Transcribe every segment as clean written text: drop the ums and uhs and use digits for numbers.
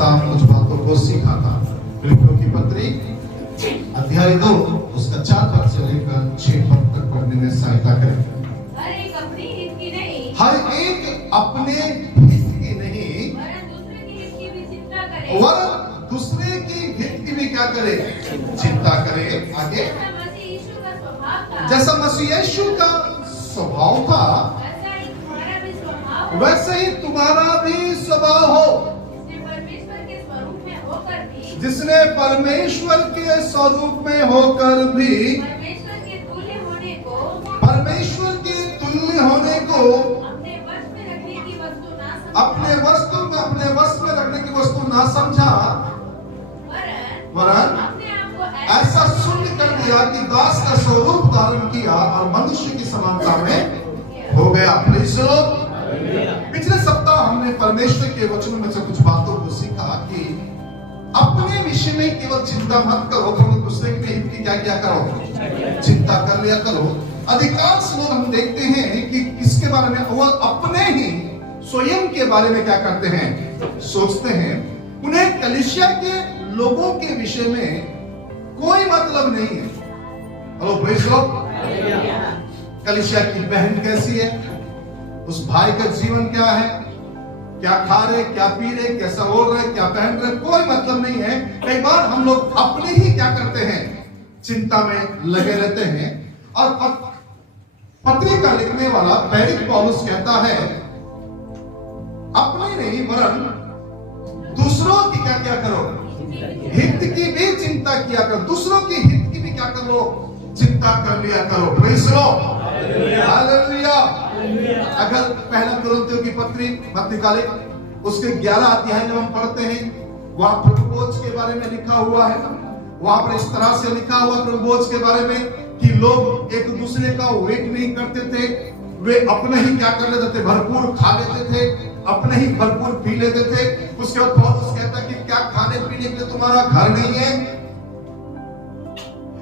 था, कुछ बातों को सीखा था। फिलिपियों की पत्री अध्याय 2 उसका 4 पद से लेकर 6 पद तक पढ़ने में सहायता करें। हर एक अपने हित की नहीं, हर एक अपने हित की नहीं, वरन दूसरे की हित की भी चिंता करे। वरन दूसरे की हित की भी क्या करे? चिंता करे। आगे, जैसा मसीह यीशु का स्वभाव था, जैसा मसीह यीशु का स्वभाव था, वैसा ही तुम्हारा भी स्वभाव वैसे ही तुम्हारा भी स्वभाव हो। हो, जिसने परमेश्वर के स्वरूप में होकर भी, जिसने परमेश्वर के स्वरूप में होकर भी परमेश्वर के तुल्य होने को अपने वश में रखने की वस्तु ना समझा, अपने वश में रखने की वस्तु ना समझा, वरन अपने आप को ऐसा शून्य कर दिया कि दास का स्वरूप धारण किया और मनुष्य की समानता में हो गया। Praise the Lord. पिछले सप्ताह हमने परमेश्वर के वचनों में से कुछ बातों को सीखा कि अपने विषय में केवल चिंता मत करो, परंतु दूसरे के हित की क्या करो? चिंता कर लिया करो। अधिकांश लोग हम देखते हैं कि किसके बारे में? वो अपने ही स्वयं के बारे में क्या करते हैं? सोचते हैं। उन्हें कलीसिया के लोगों के विषय में कोई मतलब नहीं है। Hello praise the Lord. कलीसिया की बहन कैसी है, उस भाई का जीवन क्या है, क्या खा रहे, क्या पी रहे, कैसा बोल रहे, क्या पहन रहे, कोई मतलब नहीं है। कई बार हम लोग अपने ही क्या करते हैं? चिंता में लगे रहते हैं। और पत्रिका लिखने वाला प्रेरित पौलुस कहता है, अपने नहीं वरन दूसरों की क्या करो? हित की भी चिंता किया करो। दूसरों की हित की भी क्या करो? चिंता कर लिया करो। Praise the lord. हालेलुया। अगर पहला कुरिन्थियों की पत्रिका उसके 11 अध्याय जब हम पढ़ते हैं, वहां प्रभुभोज के बारे में लिखा हुआ है। वहां पर इस तरह से लिखा हुआ प्रभुभोज के बारे में कि लोग एक दूसरे का वेट नहीं करते थे, वे अपने ही क्या कर लेते थे? भरपूर खा लेते थे, अपने ही भरपूर पी लेते थे। उसके बाद पौलुस कहता कि क्या खाने पीने के लिए तुम्हारा घर नहीं है,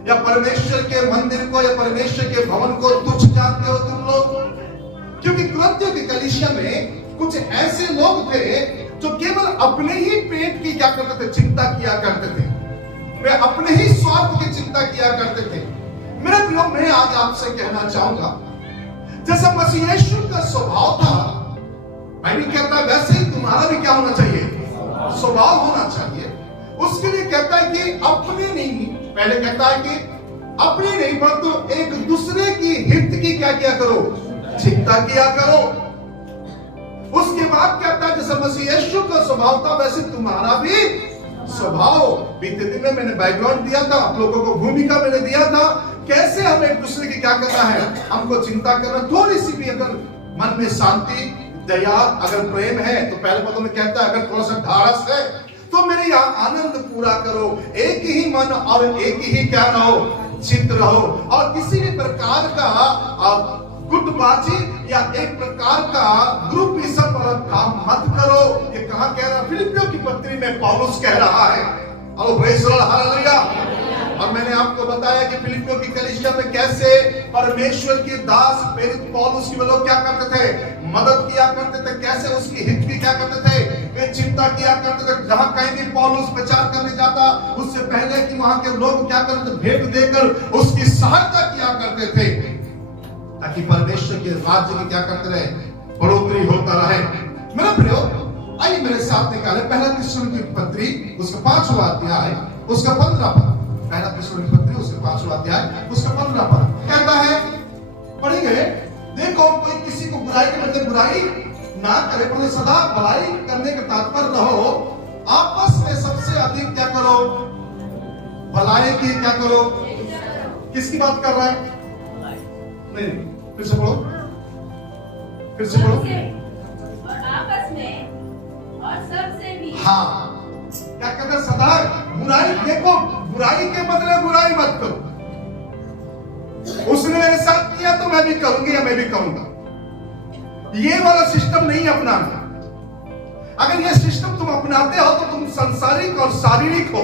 या परमेश्वर के मंदिर को या परमेश्वर के भवन को तुच्छ जानते हो तुम लोग? क्योंकि कुरिन्थियों की कलीसिया में कुछ ऐसे लोग थे जो केवल अपने ही पेट की क्या करते थे? चिंता किया करते थे। वे अपने ही स्वार्थ की चिंता किया करते थे। मेरे प्रियो, मैं आज आपसे कहना चाहूंगा, जैसा मसीह यीशु का स्वभाव था, मैं भी कहता वैसे ही तुम्हारा भी क्या होना चाहिए? स्वभाव होना चाहिए। उसके लिए कहता है कि अपने नहीं, पहले कहता है कि अपने नहीं परंतु एक दूसरे की हित की क्या करो? चिंता किया करो। उसके बाद कहता है जैसा मसीह यीशु का स्वभाव था वैसे तुम्हारा भी स्वभाव। बीते दिन में मैंने बैकग्राउंड दिया था, आप लोगों को भूमिका मैंने दिया था, कैसे हम एक दूसरे की क्या करना है? हमको चिंता करना। थोड़ी सी भी अगर मन में शांति, दया, अगर प्रेम है, तो पहले पदों में कहता है अगर थोड़ा सा ढाढ़स है तो मेरे यहाँ आनंद पूरा करो। एक ही मन और एक ही क्या रहो? चित्त रहो। और किसी भी प्रकार का गुटबाजी या एक प्रकार का ग्रुपिज्म वाला काम मत करो। ये कहां कह रहा है? फिलिपियों की पत्री में पौलुस कह रहा है। और प्रेज़ द लॉर्ड। हालेलुया। और मैंने आपको बताया कि फिलिपियों की कलीसिया में कैसे परमेश्वर के दास प्रेरित पौलुस की लोग क्या करते थे? मदद किया करते थे। कैसे उसकी हित की क्या करते थे? वे चिंता किया करते थे। जहां कहीं भी पौलुस प्रचार करने जाता, उससे पहले कि वहां के लोग क्या करते थे? भेंट देकर उसकी सहायता किया करते थे, ताकि परमेश्वर के राज्य की क्या करते रहे? बढ़ोतरी होता रहे। मेरा प्रियो, आइए मेरे साथ निकाले पहला थिस्सलुनीकी की पत्री उसका 5वां अध्याय उसका 15 पद। पहला थिस्सलुनीकी की पत्री उसका 5वां अध्याय उसका 15 पद कहता है, पढ़ेंगे। देखो, कोई किसी को बुराई के बदले बुराई ना करे, परंतु सदा भलाई करने का तात्पर्य रहो। आपस में सबसे अधिक क्या करो? भलाई की क्या करो? किसकी बात कर रहा है? नहीं, फिर से बोलो, फिर से बोलो। और आपस में और सबसे भी। हाँ, क्या कहते हैं? सदा बुराई। देखो, बुराई के बदले बुराई मत करो। उसने मेरे साथ किया तो मैं भी करूंगी या मैं भी करूंगा। ये वाला सिस्टम नहीं अपनाना। अगर ये सिस्टम तुम अपनाते हो तो तुम सांसारिक और शारीरिक हो।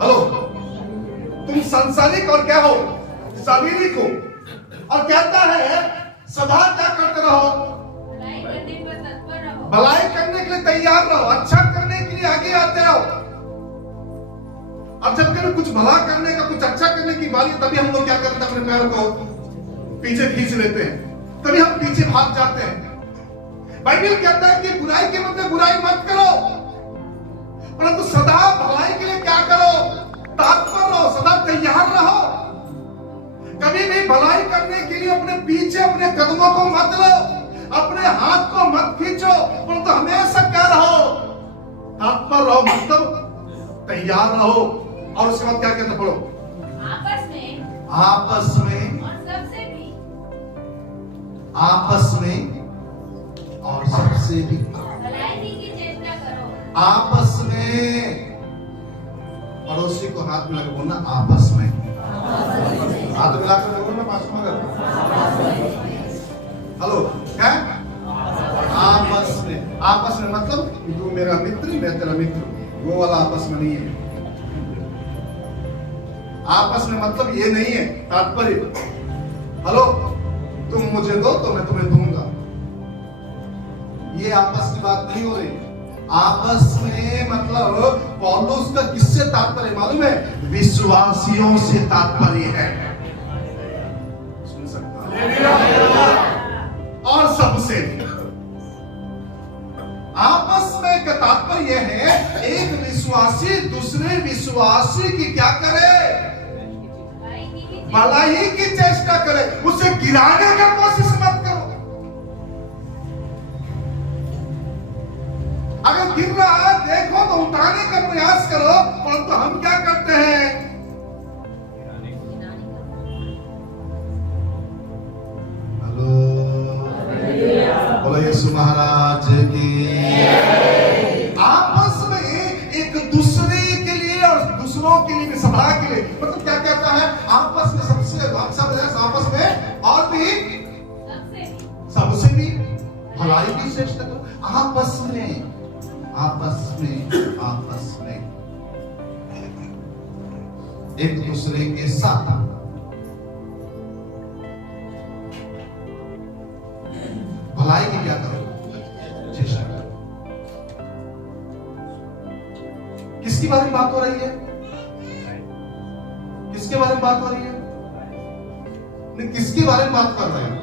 हेलो, तुम सांसारिक और क्या हो? शारीरिक हो। और कहता है सदा क्या करते रहो? भलाई करने पर तत्पर रहो। भलाई करने के लिए तैयार रहो, अच्छा करने के लिए कुछ भला करने का, कुछ अच्छा करने की बारी, तभी हम लोग क्या करते हैं, अपने पैर को पीछे खींच लेते हैं, तभी हम पीछे भाग जाते हैं। बाइबल कहता है कि बुराई के बदले बुराई मत करो, परंतु सदा भलाई के लिए क्या करो, तत्पर रहो, सदा तैयार रहो। कभी भी भलाई करने के लिए अपने पीछे अपने कदमों को मत लो, अपने हाथ को मत खींचो, परंतु हमेशा क्या रहो, तत्पर रहो, मतलब तैयार रहो। और उसके बाद क्या कहते, पढ़ो, आपस में और सबसे भी, आपस में और सबसे भी भलाई की चेष्टा करो। आपस में, पड़ोसी को हाथ मिलाकर बोलना, आपस में, हाथ मिलाकर बोलना, पास में हेलो, क्या आपस में, आपस में मतलब तू मेरा मित्र, मैं तेरा मित्र, वो वाला आपस में नहीं है। आपस में मतलब ये नहीं है, तात्पर्य, हेलो, तुम मुझे दो तो मैं तुम्हें दूंगा, ये आपस की बात नहीं हो रही। आपस में मतलब पौलुस का किससे तात्पर्य मालूम है, विश्वासियों से तात्पर्य है, सुन सकता है, और सबसे। आपस में का तात्पर्य यह है, एक विश्वासी दूसरे विश्वासी की क्या करे, भलाई की चेष्टा करे, उसे गिराने का कोशिश मत करो। अगर गिर रहा है देखो तो उठाने का प्रयास करो, परंतु हम क्या करते हैं, हेलो, बोलो यीशु महाराज की। आपस में एक दूसरे के लिए और दूसरों के लिए, सभा के लिए, मतलब क्या कहता है, आपस में सबसे, आपस में और भी सबसे भी भलाई की चेष्टा करो। आपस में, आपस में, आपस में एक दूसरे के साथ भलाई की क्या करो, चेष्टा करो। किसके बारे में बात हो रही है, किसके बारे में बात हो रही है, नहीं, किसके बारे में बात कर रहे हैं,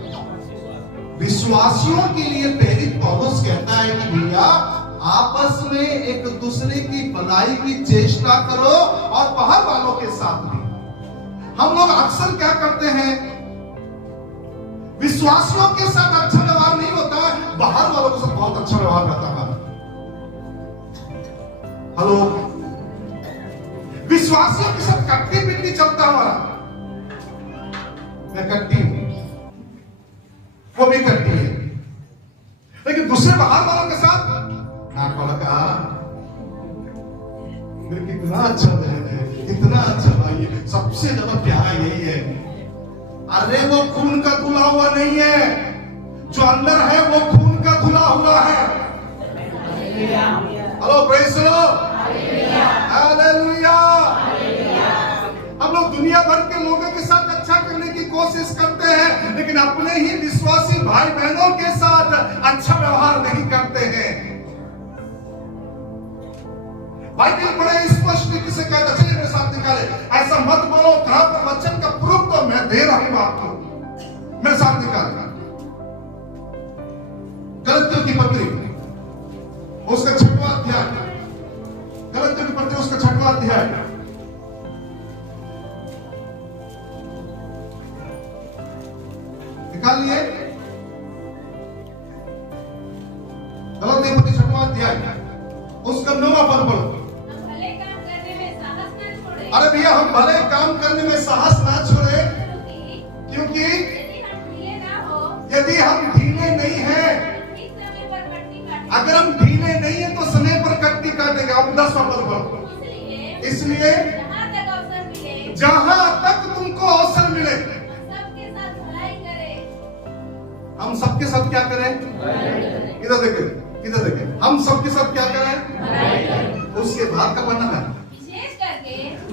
विश्वासियों के लिए प्रेरित पौलुस कहता है कि भैया आपस में एक दूसरे की भलाई की चेष्टा करो, और बाहर वालों के साथ भी। हम लोग अक्सर क्या करते हैं, विश्वासियों के साथ अच्छा व्यवहार नहीं होता, बाहर वालों के साथ बहुत अच्छा व्यवहार रहता है। हेलो, विश्वासियों के साथ कट्टी पिट्टी चलता हमारा, मैं कट्टी हूं, वो भी कट्टी है, लेकिन दूसरे बाहर वालों के साथ नाक वाला का कितना अच्छा बहन है, कितना अच्छा भाई है, सबसे ज्यादा प्यारा यही है। अरे वो खून का धुला हुआ नहीं है, जो अंदर है वो खून का धुला हुआ है। Hello, praise the lord, hallelujah. हम लोग दुनिया भर के लोगों के साथ अच्छा करने की कोशिश करते हैं, लेकिन अपने ही विश्वासी भाई बहनों के साथ अच्छा व्यवहार नहीं करते हैं। बाइबल बड़े स्पष्ट रीति से कहता है, चलिए मेरे साथ निकाले, ऐसा मत बोलो, कहां पर वचन का प्रूफ तो मैं दे रहा हूं आपको, मेरे साथ निकाले। गलतियों की पत्री उसका 6वां अध्याय, गलतियों की पत्री उसका 6वां अध्याय, निकालिए। गलतियों की पत्री 6वां अध्याय उसका 9वां पद पढ़ो। अरे भैया, हम भले काम करने में साहस ना छोड़े, क्योंकि यदि हम ढीले नहीं हैं, अगर हम ढीले नहीं हैं तो समय पर कट्टी काटेंगे। अब 10वां पद पढ़ो। इसलिए जहां तक तुमको अवसर मिले, हम सबके साथ क्या करें, इधर देखें, इधर देखें, हम सबके साथ क्या करें। उसके बाद का वर्णन है,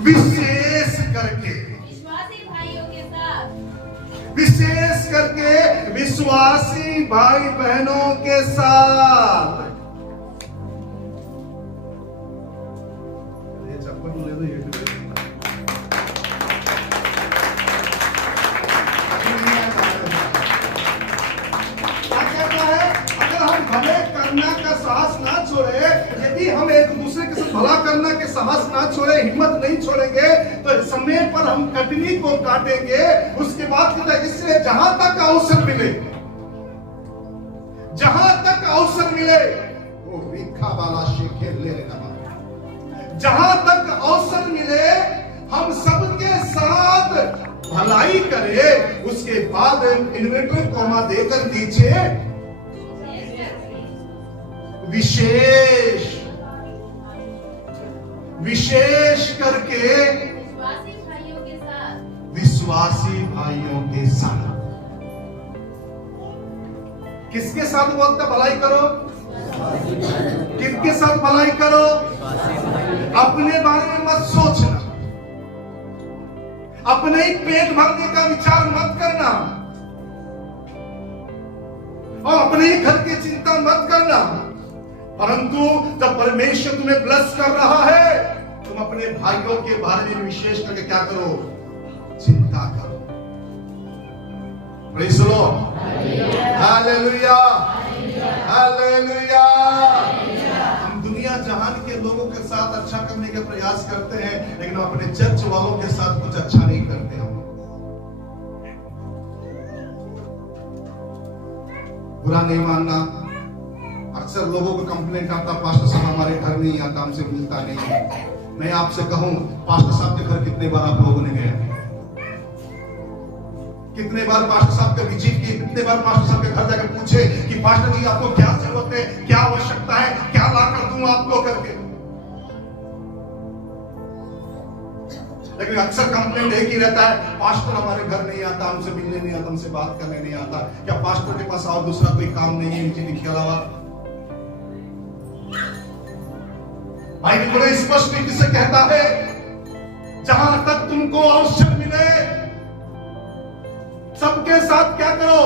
विशेष करके विश्वासी भाइयों के साथ, विशेष करके विश्वासी भाई बहनों के साथ। ये चप्पल ले दो, ये करना का साहस ना छोड़े, यदि हम एक दूसरे के साथ भला करना के साहस ना छोड़े, हिम्मत नहीं छोड़ेंगे, तो समय पर हम कटनी को काटेंगे। उसके बाद इसलिए जहां तक अवसर मिले, जहां तक अवसर मिले, वो रिखा वाला शेखे ले लेना, जहां तक अवसर मिले हम सबके साथ भलाई करें। उसके बाद इन्वर्टर कॉमा देकर दीजिए विशेष विशेष करके विश्वासी भाइयों के साथ। किसके साथ बोलता भलाई करो? किसके साथ भलाई करो? अपने बारे में मत सोचना, अपने ही पेट भरने का विचार मत करना, और अपने ही घर की चिंता मत करना। परंतु जब परमेश्वर तुम्हें ब्लेस कर रहा है, तुम अपने भाइयों के बारे में विशेष करके क्या करो? चिंता करो। Praise the lord, hallelujah, hallelujah. हम दुनिया जहान के लोगों के साथ अच्छा करने का प्रयास करते हैं, लेकिन हम अपने चर्च वालों के साथ कुछ अच्छा नहीं करते। हम बुरा नहीं मानना। अक्सर लोगों को कंप्लेंट आता, पास्टर साहब हमारे घर नहीं आता, हमसे मिलता नहीं है। मैं आपसे कहूं, पास्टर साहब के घर कितने बार आप लोगों ने गए? कितने बार पास्टर साहब के विजिट किए? कितने बार पास्टर साहब के घर जाकर पूछे कि पास्टर जी आपको क्या जरूरत है, क्या आवश्यकता है, क्या ला कर दूं आपको करके? लेकिन अक्सर कंप्लेंट एक ही रहता है, पास्टर हमारे घर नहीं आता, हमसे मिलने नहीं आता, हमसे बात करने नहीं आता। क्या पास्टर के पास और दूसरा कोई काम नहीं है मीटिंग के अलावा? भाई बड़े स्पष्ट रीति से कहता है, जहां तक तुमको अवसर मिले सबके साथ क्या करो?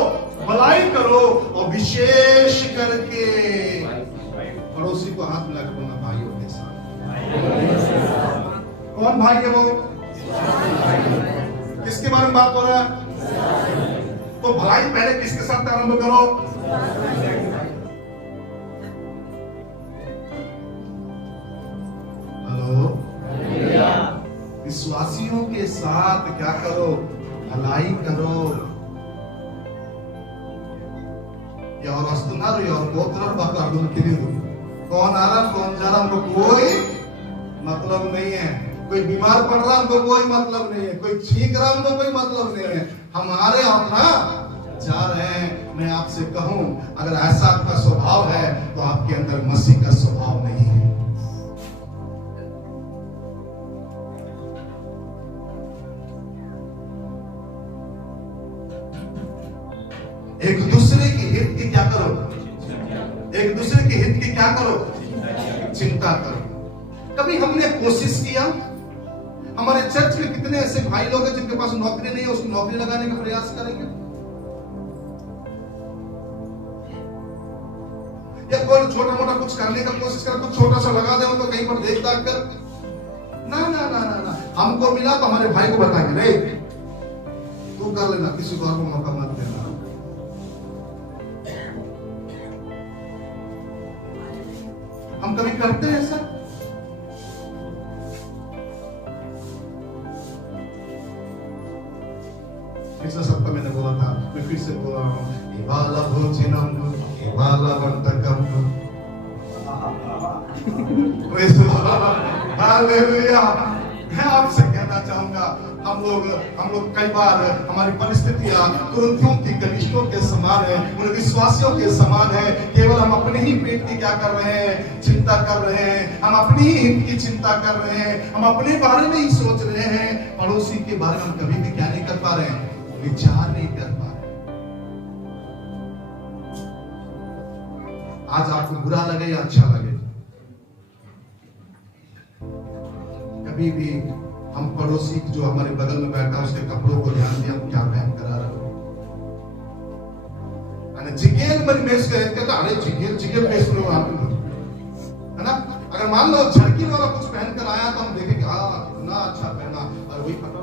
भलाई करो, और विशेष करके पड़ोसी को हाथ मिला कर बोलना भाइयों के साथ। कौन भाई है वो? किसके बारे में बात हो रहा है? तो भलाई पहले किसके साथ आरंभ करो? हेलो, विश्वासियों के साथ क्या करो? भलाई करो। ఎవరు వస్తున్నారు, ఎవరు పోతున్నారు మాకు అర్థం తెలియదు। कौन आ रहा कौन जा रहा हमको कोई मतलब नहीं है। कोई बीमार पड़ रहा हमको कोई मतलब नहीं है, कोई छींक रहा हमको कोई मतलब नहीं है। हमारे अपना जा रहे हैं। मैं आपसे कहूं, अगर ऐसा आपका स्वभाव है तो आपके अंदर मसीह का स्वभाव नहीं है। एक दूसरे के हित की क्या करो? एक दूसरे के हित की क्या करो? चिंता करो। कभी हमने कोशिश किया? हमारे चर्च में कितने ऐसे भाई लोग हैं जिनके पास नौकरी नहीं है, उसको नौकरी लगाने का प्रयास करेंगे? या कोई छोटा मोटा कुछ करने का कोशिश कर, कुछ छोटा सा लगा दे तो कहीं पर देख दाख कर? ना ना ना ना ना, हमको मिला तो हमारे भाई को बताएंगे, नहीं तू कर लेना, किसी और को मौका मत देना। हम कभी करते हैं ऐसा? पिछले सप्ताह मैंने बोला था, मैं फिर से बोल रहा हूं, इवाला भोजनम इवाला वंतकम। Praise the lord, hallelujah. मैं आपसे कहना चाहूंगा, हम लोग कई बार हमारी परिस्थितियां कुरिन्थियों की कलीसियाओं के समान है, उन विश्वासियों के समान है। केवल हम अपने ही पेट की क्या कर रहे हैं? चिंता कर रहे हैं। हम अपनी ही हित की चिंता कर रहे हैं। हम अपने बारे में ही सोच रहे हैं। पड़ोसी के बारे में हम कभी भी क्या नहीं कर पा रहे हैं? विचार नहीं कर पा रहे। आज आपको बुरा लगे या अच्छा लगे, कभी भी हम पड़ोसी जो हमारे बगल में बैठा उसके कपड़ों को ध्यान दिया, हम क्या पहन कर आ रहे हो? जिगेल मन मेस करे कहता, अरे जिगेल मेस लो आप, है ना? अगर मान लो झड़की वाला कुछ पहन कर आया तो हम देखेंगे, हाँ कितना अच्छा पहना, और वही पता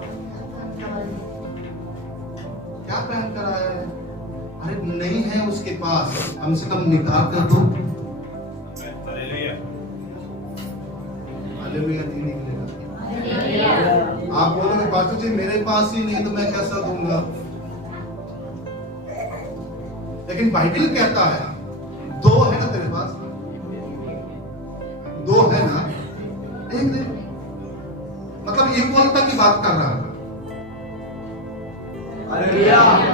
क्या पहन कर आया है? अरे नहीं है उसके पास, कम से कम निकाल कर दो। हालेलुया नहीं निकलेगा। आप बोलोगे पास्टर जी मेरे पास ही नहीं तो मैं कैसा दूंगा, लेकिन बाइबल कहता है दो है ना तेरे पास, दो है ना, एक दे, मतलब इक्वलता की बात कर रहा है।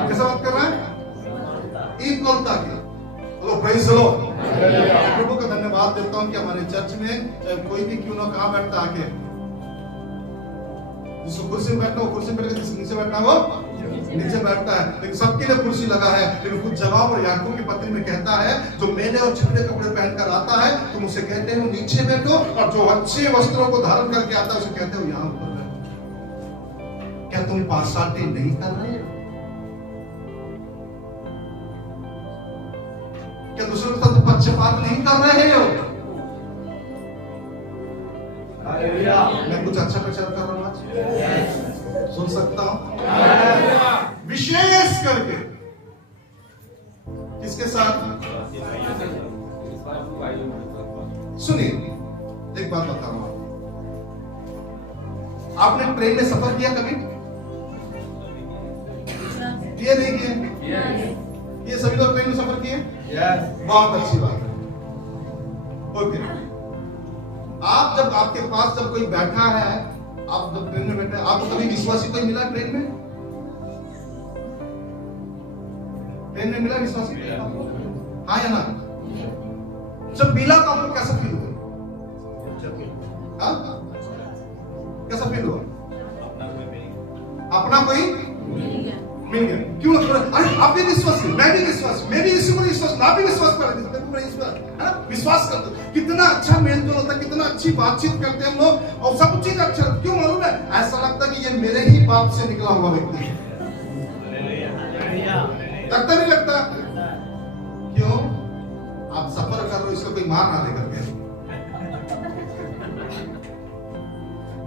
कैसा बात कर रहा है? इक्वलता की। Hello praise the lord. प्रभु का धन्यवाद देता हूं कि हमारे चर्च में चाहे कोई भी क्यों ना कहां बैठता आके, जिसको कुर्सी में बैठना हो कुर्सी में बैठ के, जिसको नीचे बैठना हो नीचे बैठता है, लेकिन सबके लिए कुर्सी लगा है। लेकिन कुछ जवाब और याकूब की पत्री में कहता है जो मेले और चिकने कपड़े पहनकर आता है तुम उसे कहते हो नीचे बैठो, और जो अच्छे वस्त्रों को धारण करके आता है उसे कहते हो यहां ऊपर बैठो। क्या तुम पार्शालिटी नहीं कर रहे हो? क्या दूसरों के साथ पक्षपात नहीं कर रहे हो? मैं कुछ अच्छा प्रचार कर रहा हूं आज, सुन सकता हूं विशेष करके किसके साथ? सुनिए एक बात बताऊं, आपने ट्रेन में सफर किया कभी? किए नहीं किए? ये सभी लोग ट्रेन में सफर किए? बहुत अच्छी बात है। ओके, आप जब आपके पास जब कोई बैठा है, आप जब ट्रेन में बैठे, आपको कभी विश्वासी कोई मिला ट्रेन में? ट्रेन में मिला विश्वासी? हाँ या ना? जब मिला तो आपको कैसा फील हुआ? कैसा फील हुआ? अपना कोई मिल गया। क्यों ना? अरे आप भी विश्वासी, मैं भी विश्वासी, मैं भी इसी को विश्वास, आप भी विश्वास कर रहे थे, विश्वास करते। कितना अच्छा मेल जोल होता है, कितना अच्छी बातचीत करते हैं हम लोग, और सब चीज अच्छा। क्यों मालूम है? ऐसा लगता है कि ये मेरे ही बाप से निकला हुआ व्यक्ति है। लगता नहीं लगता? क्यों? आप सफर कर रहे हो, इसको कोई मार ना दे करके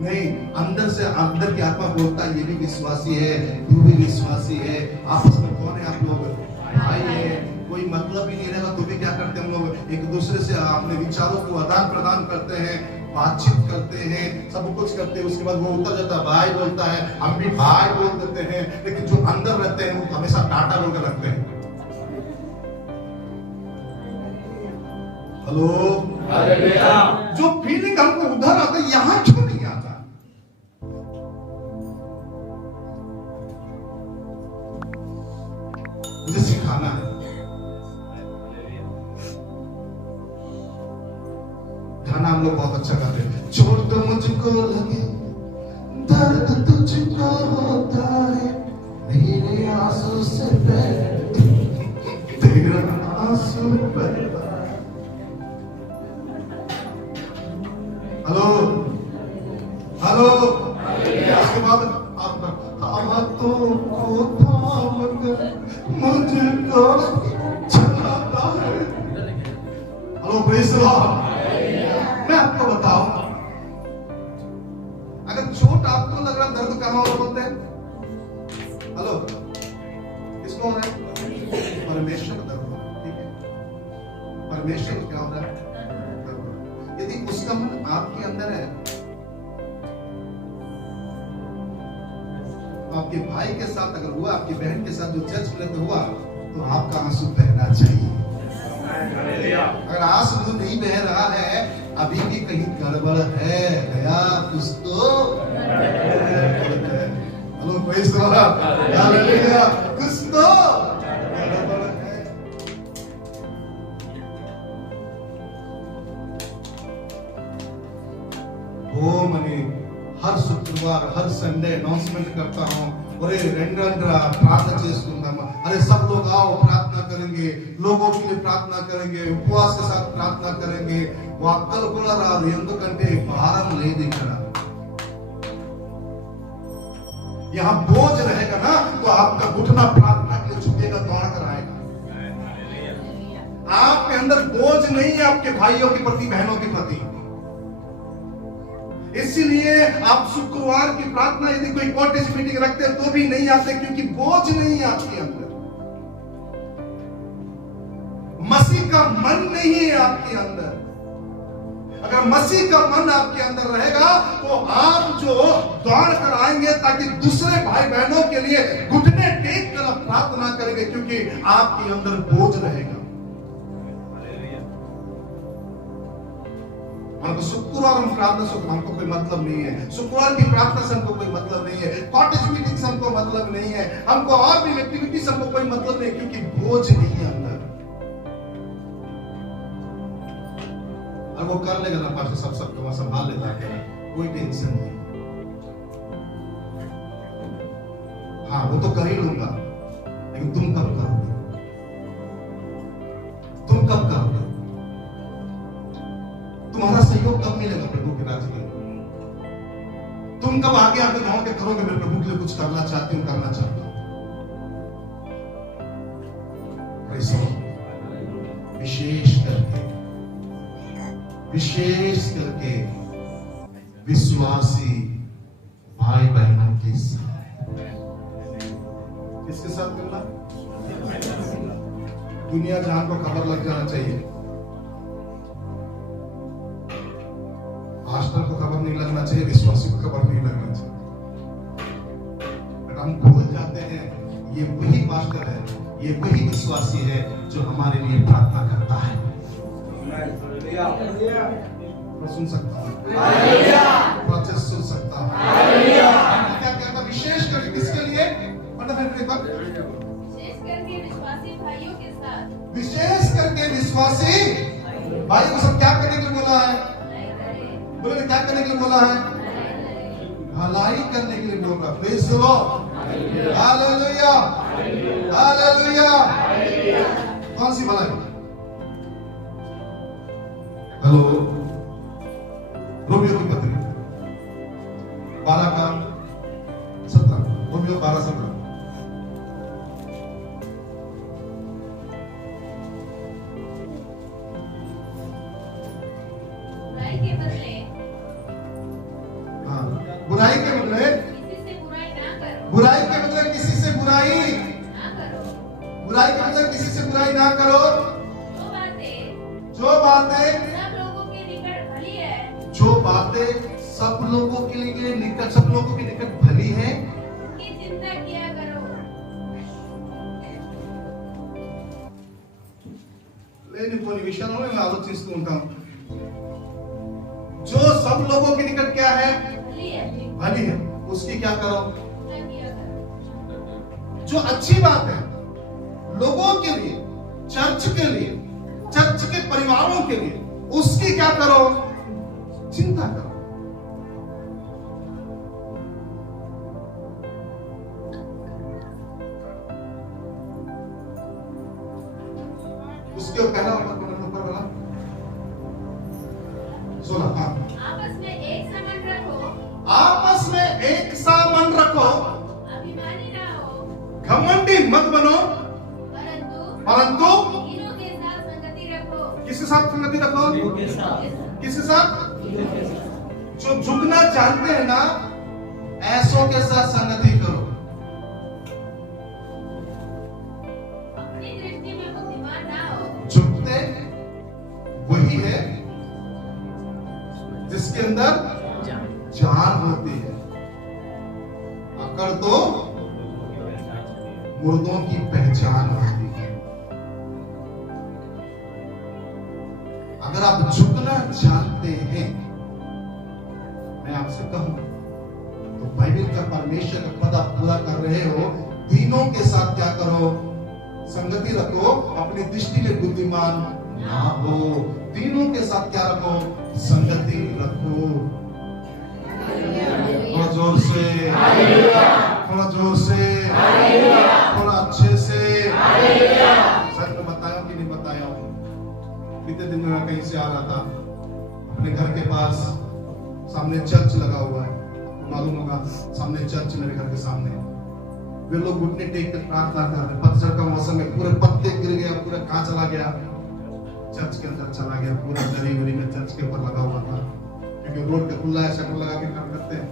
नहीं, अंदर से अंदर की आत्मा बोलता है ये भी विश्वासी है, तू भी विश्वासी है, आपस में कौन है आप लोग? भाई है, कोई मतलब ही नहीं रहेगा तो भी क्या करते हम लोग एक दूसरे से अपने विचारों को आदान प्रदान करते हैं, बातचीत करते हैं, सब कुछ करते हैं। उसके बाद वो उतर जाता है, भाई बोलता है, हम भी भाई बोल देते हैं, लेकिन जो अंदर रहते हैं वो हमेशा टाटा बोलकर रखते हैं। हेलो, जो फीलिंग हमको उधर आता है यहां क्यों नहीं आता? मुझे सिखाना है। गाना हम लोग बहुत अच्छा गाते हैं। चोट मुझको लगे, दर्द तुझको होता है, मेरे आंसू से तेरा आंसू बहता। हेलो हेलो, उसके बाद हाथों को थाम कर मुझको चलाता है। Hello praise the Lord. मैं आपको बताऊं, अगर चोट आपको लग रहा, दर्द कहां हो रहा बोलते हैं? हेलो, किसको हो रहा है? परमेश्वर का दर्द। ठीक है, परमेश्वर क्या हो रहा है? यदि उसका मन आपके अंदर है, आपके भाई के साथ अगर हुआ, आपकी बहन के साथ जो चर्च में तो हुआ, तो आपका आंसू बहना चाहिए। अगर आंसू नहीं बह रहा है, अभी भी कहीं गड़बड़ है, गया कुछ तो। Hello praise the lord, hallelujah, कुछ तो गड़बड़ है। ओ मनी हर शुक्रवार हर संडे अनाउंसमेंट करता हूं, अरे प्रार्थना చేసుకుందాం, अरे सब लोग आओ प्रार्थना करेंगे, लोगों के लिए प्रार्थना करेंगे, उपवास के साथ प्रार्थना करेंगे। वो अक्कल కూడా రాదు, ఎందుకంటే భారం లేదు ఇక్కడ। यहाँ बोझ रहेगा ना तो आपका घुटना प्रार्थना के लिए झुकेगा, दौड़ कर आएगा। आपके अंदर बोझ नहीं है आपके भाइयों के प्रति, बहनों के प्रति। इसीलिए आप शुक्रवार की प्रार्थना यदि कोई कॉटेज मीटिंग रखते हैं तो भी नहीं आते, क्योंकि बोझ नहीं है आपके अंदर, मसीह का मन नहीं है आपके अंदर। अगर मसीह का मन आपके अंदर रहेगा तो आप जो दौड़ कर आएंगे ताकि दूसरे भाई बहनों के लिए घुटने टेक कर प्रार्थना करेंगे, क्योंकि आपके अंदर बोझ रहेगा। हमको शुक्रवार हम प्रार्थना से हमको कोई मतलब नहीं है, शुक्रवार की प्रार्थना से हमको कोई मतलब नहीं है, कॉटेज मीटिंग से हमको मतलब नहीं है, हमको और भी एक्टिविटी से हमको कोई मतलब नहीं, क्योंकि बोझ नहीं है अंदर। और वो कर लेगा ना पास्टर, सबको वहां संभाल लेता है, कोई टेंशन नहीं। हाँ वो तो कर ही लूंगा, लेकिन तुम कब करोगे? तुम कब करोगे? तुम्हारा सहयोग कब मिलेगा प्रभु के राज्य में? तुम कब आगे आगे गांव के करोगे, मैं प्रभु के लिए कुछ करना चाहती हूँ, करना चाहता हूं। विशेष करके विश्वासी भाई बहनों के साथ। किसके साथ करना? दुनिया जहां को खबर लग जाना चाहिए, पास्टर को खबर नहीं लगना चाहिए, विश्वासी को खबर नहीं लगना चाहिए। हम भूल जाते हैं ये वही पास्टर है, ये वही विश्वासी है जो हमारे लिए प्रार्थना करता है। मैं सुन सकता हूँ, सुन सकता हूँ। क्या कहता? विशेष करके किसके लिए? विशेष करके विश्वासी भाइयों के साथ। विशेष करके विश्वासी भाई को सब क्या करने के लिए बोला है? बोले क्या करने के लिए बोला है? भलाई करने के लिए बोल रहा। Praise the lord, hallelujah, hallelujah. कौन सी भलाई? हेलो, रोमियो की पत्री 12 का 17, रोमियो 12:17। बुराई के बदले बुराई के बदले किसी से बुराई ना करो। बुराई के बदले किसी से बुराई ना करो। बुराई के बदले किसी से बुराई ना करो। जो बातें सब लोगों के निकट भली है, जो बातें सब लोगों के लिए निकट, सब लोगों के निकट भली है, उनकी चिंता किया करो। लेकिन కొన్ని విషయాలను నేను ఆలోచిస్తూ ఉంటాను। जो सब लोगों के निकट क्या है? भली है, उसकी क्या करो? जो अच्छी बात है लोगों के लिए, चर्च के लिए, चर्च के परिवारों के लिए, उसकी क्या करो? चिंता करो। उसके पहला ऊपर वाला 16। हाँ, आपस में एक सा मन रखो। आपस में एक सा मन रखो। अभिमानी ना हो, घमंडी मत बनो, परंतु तीनों के साथ संगति रखो। किसके साथ संगति रखो? किसके साथ? जो झुकना जानते हैं ना, ऐसों के साथ संगति करो। अपनी दृष्टि में बुद्धिमान ना हो। झुकते वही है जिसके अंदर जान होती है। अकड़ तो मुर्दों की पहचान होती है। अगर आप झुकना जानते हैं, मैं आपसे कहूं तो बाइबल का परमेश्वर का पद आप पूरा कर रहे हो, तीनों के साथ क्या करो? संगति रखो। अपनी दृष्टि में बुद्धिमान ना हो, तीनों के साथ क्या रखो? संगति रखो। थोड़ा जोर से, थोड़ा जोर से, थोड़ा अच्छे से। सच में बताया कि नहीं बताया? बीते दिन मैं कहीं से आ रहा था, अपने घर के पास सामने चर्च लगा हुआ है, मालूम होगा, सामने चर्च मेरे घर के सामने। वे लोग घुटने टेक कर प्रार्थना कर रहे। पतझड़ का मौसम है, पूरे पत्ते गिर गया, पूरा कहाँ चला गया? चर्च के अंदर चला गया। पूरा दरी वरी में चर्च के ऊपर लगा हुआ था, क्योंकि रोड पे खुला है, शटर लगा के काम करते हैं।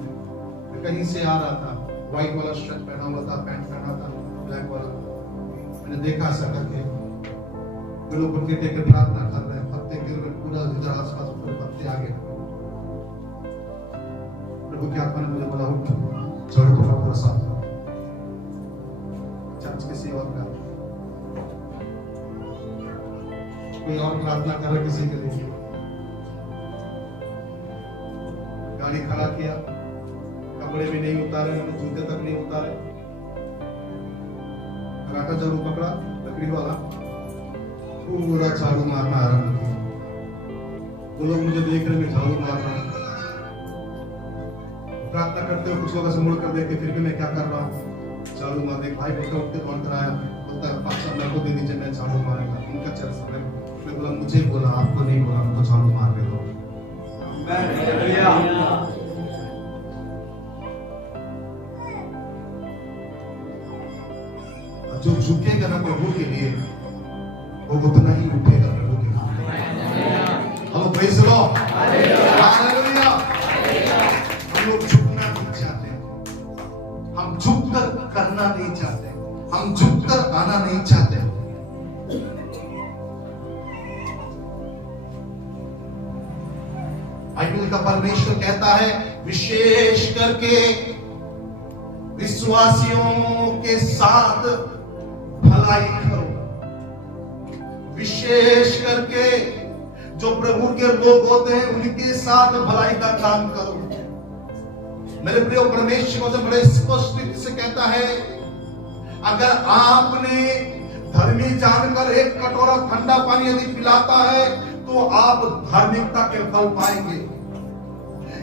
मैं कहीं से आ रहा था, व्हाइट वाला शर्ट पहना हुआ था, पैंट पहना था, ब्लैक वाला। मैंने देखा ऐसा करके वे लोग घुटने टेक कर प्रार्थना कर रहे हैं, पत्ते गिर रहे, पूरा इधर आसपास पूरे पत्ते। उठते आगे। प्रभु की आत्मा ने मुझे बोला उठ, चढ़ को थोड़ा साफ करो। चर्च किसी और का, कोई और प्रार्थना कर रहा किसी के लिए। गाड़ी खड़ा किया, कपड़े भी नहीं उतारे, मैंने जूते तक नहीं उतारे, राका जरूर पकड़ा लकड़ी वाला, पूरा झाड़ू मारना आरंभ किया। वो लोग मुझे देख रहे, मैं झाड़ू मार रहा हूं, प्रार्थना करते हुए कुछ लोग ऐसे मुड़ कर देखे, फिर भी मैं क्या कर रहा हूँ, झाड़ू मार। एक भाई बोलते उठते कौन कराया, बोलता है पास्टर मेरे को दे दीजिए, मैं झाड़ू मारेगा। उनका चर्च है, मैं बोला मुझे बोला, आपको नहीं बोला, मैं तो झाड़ू मार के दो। जो झुकेगा ना प्रभु के लिए, वो उतना ही उठेगा प्रभु के लिए। Hello praise the lord, hallelujah. हम लोग झुकना नहीं चाहते, हम झुककर करना नहीं चाहते, हम झुककर आना नहीं चाहते। बाइबल का परमेश्वर कहता है विशेष करके विश्वासियों के साथ भलाई करो, विशेष करके जो प्रभु के लोग होते हैं उनके साथ भलाई का काम करो। मेरे प्रिय परमेश्वर वचन बड़े स्पष्ट रीति से कहता है, अगर आपने धर्मी जानकर एक कटोरा ठंडा पानी यदि पिलाता है तो आप धार्मिकता के फल पाएंगे।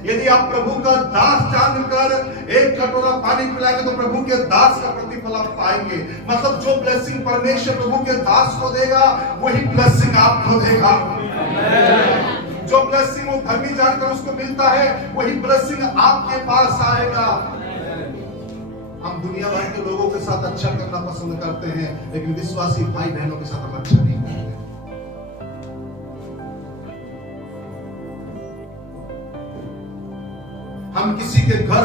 यदि आप प्रभु का दास जानकर एक कटोरा पानी पिलाएंगे तो प्रभु के दास का प्रतिफल आप पाएंगे। मतलब जो ब्लेसिंग परमेश्वर प्रभु के दास को देगा वही ब्लेसिंग आपको देगा। जो ब्लेसिंग वो धर्मी जानकर उसको मिलता है वही ब्लेसिंग आपके पास आएगा। हम दुनिया भर के लोगों के साथ अच्छा करना पसंद करते हैं, लेकिन विश्वासी भाई बहनों के साथ हम अच्छा नहीं करते। हम किसी के घर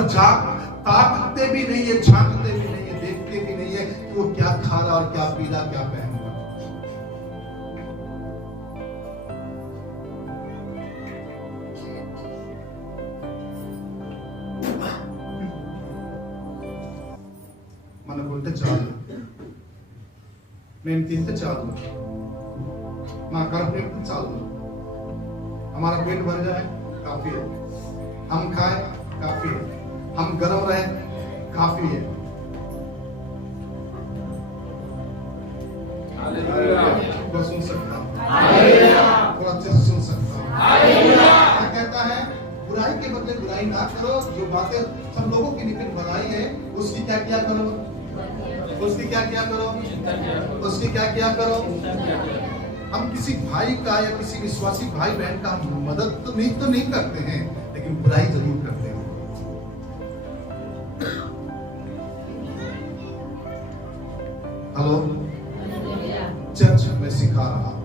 ताकते भी नहीं है, झांकते भी नहीं है, देखते भी नहीं है कि वो क्या खा रहा और क्या पी रहा, क्या पहन रहा। मन बोलते चालू मैं तीन चालू मां कर चालू, हमारा पेट भर जाए काफी है, हम खाए काफी है, हम गर्म रहे काफी है। तो सुन सकता हूँ, और अच्छे से सुन सकता हूँ। क्या कहता है, बुराई के बदले बुराई ना करो। जो बातें सब लोगों की निकट बनाई है उसकी क्या किया करो, उसकी क्या किया करो, उसकी क्या किया करो। हम किसी भाई का या किसी विश्वासी भाई बहन का मदद तो नहीं करते हैं, लेकिन बुराई जरूर करते हैं। हेलो, चर्च में सिखा रहा हूं,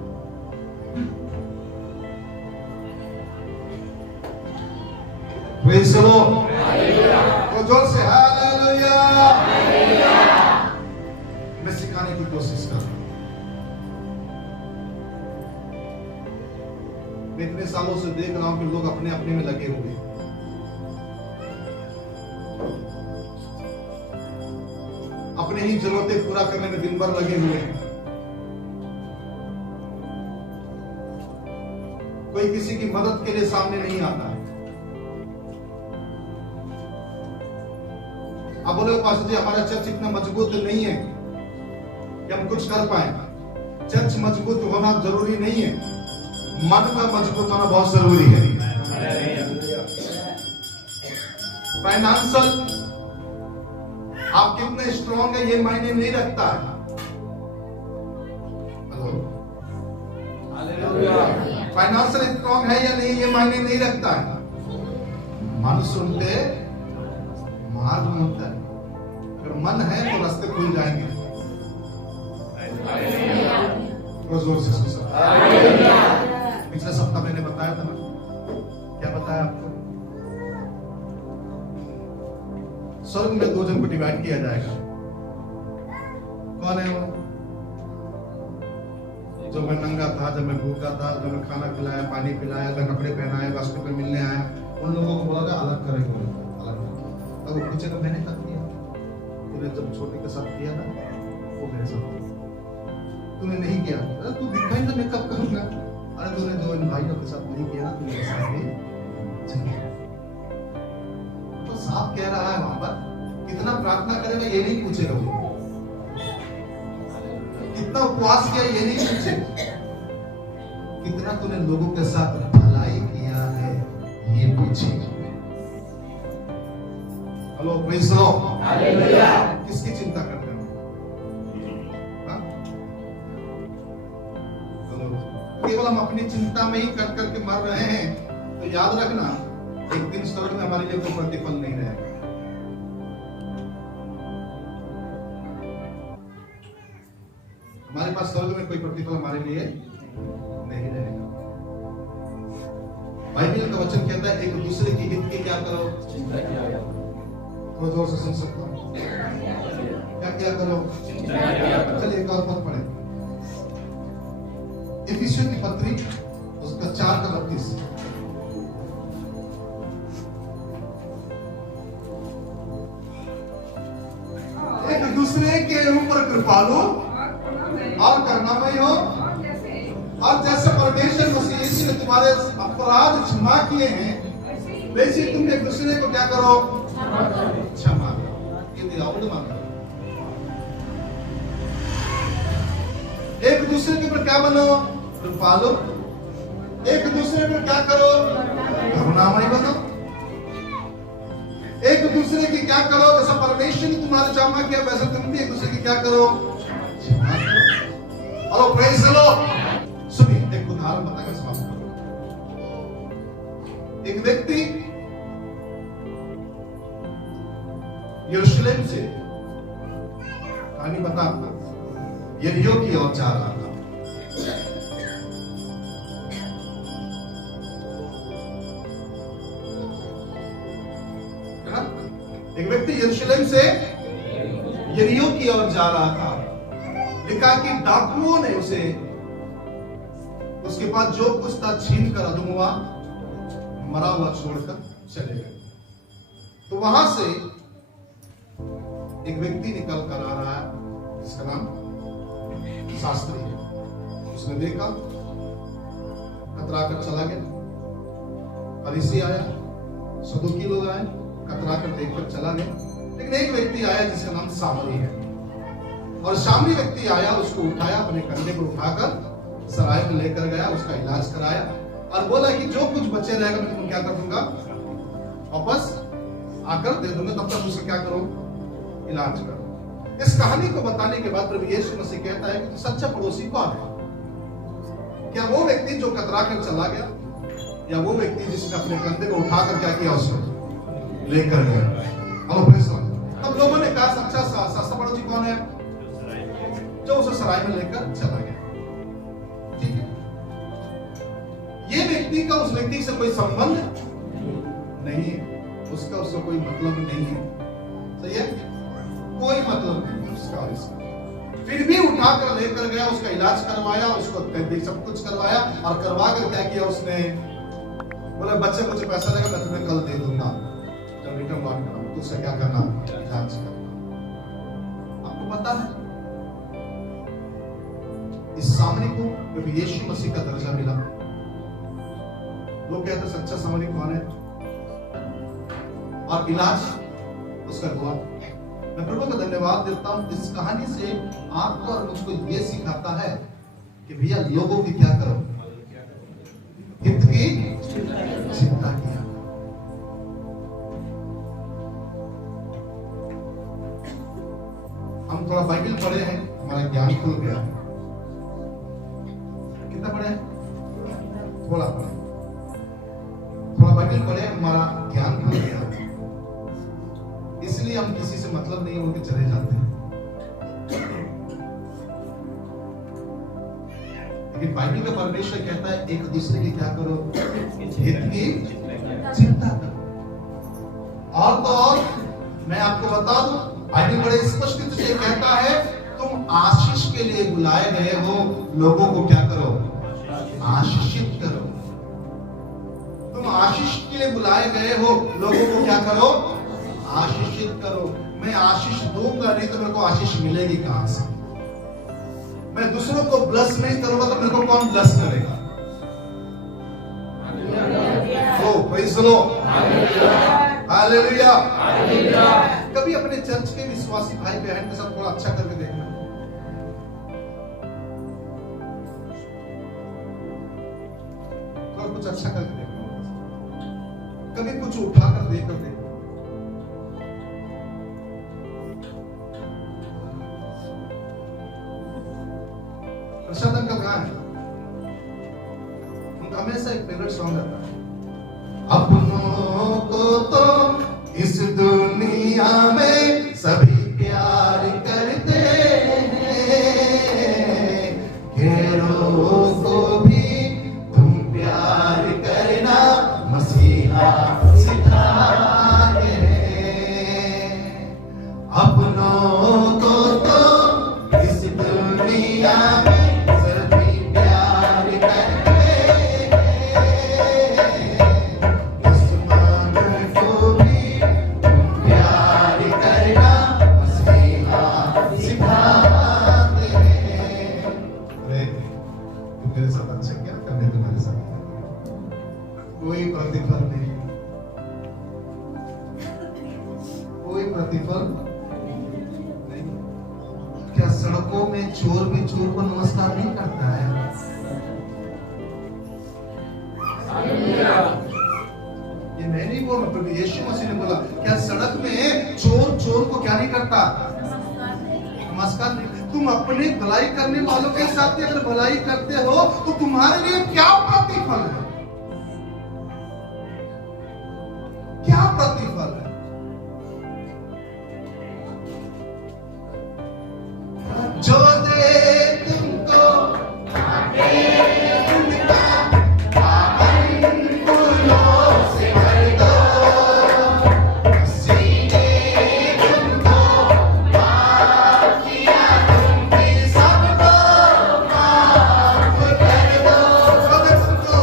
प्रेज़ द लॉर्ड, तो जोर से हालेलुया। मैं सिखाने की कोशिश कर रहा हूं। मैं इतने सालों से देख रहा हूं कि लोग अपने अपने में लगे हुए हैं। अपनी ही जरूरतें पूरा करने में दिन भर लगे हुए हैं। कोई किसी की मदद के लिए सामने नहीं आता है। अब बोले पास्टर जी हमारा चर्च इतना मजबूत नहीं है कि हम कुछ कर पाए। चर्च मजबूत होना जरूरी नहीं है, मन का मजबूत होना बहुत जरूरी है। फाइनेंशियल आप कितने स्ट्रॉन्ग है ये मायने नहीं रखता है। हेलो, फाइनेंशियल स्ट्रॉन्ग है या नहीं ये मायने नहीं रखता है। मन सुनते मार्ग मिलता है, अगर मन है तो रास्ते खुल जाएंगे। जोर से सुन सकते। पिछले सप्ताह मैंने बताया था ना, क्या बताया आपको? स्वर्ग में दो जन को डिवाइड किया जाएगा। कौन है वो? जो मैं नंगा था, जब मैं भूखा था, जब मैं खाना खिलाया, पानी पिलाया, जब कपड़े पहनाए, रास्ते पे मिलने आया, उन लोगों को बोला था अलग करेंगे, अलग करेंगे। तब वो पूछेगा मैंने कब किया? तूने जब छोटे के साथ किया ना, वो मेरे साथ किया। तूने नहीं किया, अरे तू दिखाई ना मैं कब करूंगा? अरे तूने जो इन भाइयों के साथ नहीं किया ना, तू मेरे साथ भी चलिए। तो साफ कह रहा है वहां पर, कितना प्रार्थना करेगा ये नहीं पूछेगा वो, कितना उपवास किया ये नहीं पूछेगा, कितना तूने लोगों के साथ भलाई किया है ये पूछेगा। Hello praise the lord, hallelujah. किसकी चिंता करते हो? हाँ? केवल हम अपनी चिंता में ही कर करके मर रहे हैं, तो याद रखना एक दिन स्वर्ग में हमारे लिए कोई प्रतिफल नहीं रहेगा। हमारे पास स्वर्ग में कोई प्रतिफल हमारे लिए नहीं रहेगा। बाइबल का वचन कहता है एक दूसरे की हित की क्या करो, थोड़ा जोर से सुन सकता हूं, क्या क्या करो, चलिए एक और पद पढ़े, इफिसियों की पत्री उसका 4:32। एक दूसरे के ऊपर कृपालु और करुणामय हो, और जैसे परमेश्वर मसीह यीशु ने तुम्हारे अपराध क्षमा किए हैं, वैसे तुम एक दूसरे को क्या करो, क्षमा करो। ये दिलावट मांगो। एक दूसरे के ऊपर क्या बनो, कृपालु। एक दूसरे पर क्या करो, करुणामय बनो। एक दूसरे की क्या करो, जैसा परमेश्वर ने तुम्हारा क्षमा किया वैसे तुम भी एक दूसरे की क्या करो, क्षमा करो। Hello praise the Lord. सुनिए एक उदाहरण बताकर समाप्त करो। एक व्यक्ति यरूशलेम से, कहानी बता आपको, यरीहो की ओर जा रहा था। एक व्यक्ति यरूशलेम से यरीहो की ओर जा रहा था। लिखा कि डाकुओं ने उसे, उसके पास जो कुछ था छीन कर अधमवा मरा हुआ छोड़कर चले गए। तो वहां से एक व्यक्ति निकल कर आ रहा है जिसका नाम शास्त्री है। उसने देखा, कतरा कर चला गया। फरीसी आया, सदूकी लोग आए, कतरा कर देखकर चला गया। लेकिन एक व्यक्ति आया जिसका नाम सामरी है, और सामरी व्यक्ति आया, उसको उठाया, अपने कंधे पर उठाकर सराय में लेकर गया, उसका इलाज कराया और बोला कि जो कुछ बचे रहेगा मैं तुमको क्या कर दूंगा, वापस आकर दे दूंगा, तब तक उसका क्या करो, इलाज करो। इस कहानी को बताने के बाद प्रभु यीशु मसीह कहता है कि तो सच्चा पड़ोसी कौन है? क्या वो व्यक्ति जो कतरा कर चला गया, या वो व्यक्ति जिसने अपने कंधे को उठाकर क्या किया, उसको लेकर गया? तब लोगों ने कहा सच्चा पड़ोसी कौन है? जो उसे सराय में लेकर चला गया। ठीक है, ये व्यक्ति का उस व्यक्ति से कोई संबंध नहीं है, उसका उससे कोई मतलब नहीं है। सही है, कोई मतलब नहीं उसका और इसका। फिर भी उठाकर लेकर गया, उसका इलाज करवाया, उसको सब कुछ करवाया, और करवा कर क्या किया उसने, बोले बच्चे मुझे पैसा देगा मैं तुम्हें कल दे दूंगा, जब रिटर्न लौट कर तो उसका क्या करना, इलाज करना। आपको पता है इस सामरी को प्रभु यीशु मसीह का दर्जा मिला। लोग कहते सच्चा सामरी कौन है, और इलाज उसका हुआ। मैं प्रभु का धन्यवाद देता हूं, इस कहानी से आपको और मुझको ये सिखाता है कि भैया लोगों की क्या करो, हित की चिंता किया। हम थोड़ा बाइबल पढ़े हैं, हमारा ज्ञान खुल गया। कितना पढ़े? थोड़ा पढ़े, थोड़ा बाइबल पढ़े, हमारा ज्ञान खुल गया। इसलिए हम किसी से मतलब नहीं होकर चले जाते हैं। लेकिन बाइबल का परमेश्वर कहता है एक दूसरे की क्या करो, हित की चिंता करो। और तो और मैं आपको बता दूं, बाइबल बड़े स्पष्ट रूप से कहता है तुम आशीष के लिए बुलाए गए हो, लोगों को क्या करो? आशीषित करो। तुम आशीष के लिए बुलाए गए हो, लोगों को क्या करो? आशीषित करो। मैं आशीष दूंगा नहीं तो मेरे को आशीष मिलेगी कहां से? मैं दूसरों को ब्लेस नहीं करूंगा तो मेरे को कौन ब्लेस करेगा? ओ प्रेज़ द लॉर्ड, हालेलुया। कभी अपने चर्च के विश्वासी भाई बहन के साथ थोड़ा अच्छा करके देखना, थोड़ा कुछ अच्छा करके देखना, कभी कुछ उठा कर देकर देखना। प्रसाद का गान उनका हमेशा एक फेवरेट सॉन्ग रहता है, अपनों को तो इस दुनिया में सभी प्यार करते हैं, गैरों को भी तुम प्यार करना मसीहा सिखाते हैं। अपनों को तो इस दुनिया में कोई प्रतिफल नहीं, कोई प्रतिफल नहीं। क्या सड़कों में चोर भी चोर को नमस्कार नहीं करता है? ये मैं नहीं बोल रहा, यीशु मसीह ने बोला, क्या सड़क में चोर चोर को क्या नहीं करता? नमस्कार नहीं। तुम अपनी भलाई करने वालों के साथ अगर भलाई करते हो तो तुम्हारे लिए क्या प्रतिफल है? क्या प्रतिफल है? जो दे तुमको उनका दामन फूलों से भर दो, सीने तुमको माफ किया, तुम भी सबको माफ कर दो। जो दे तुमको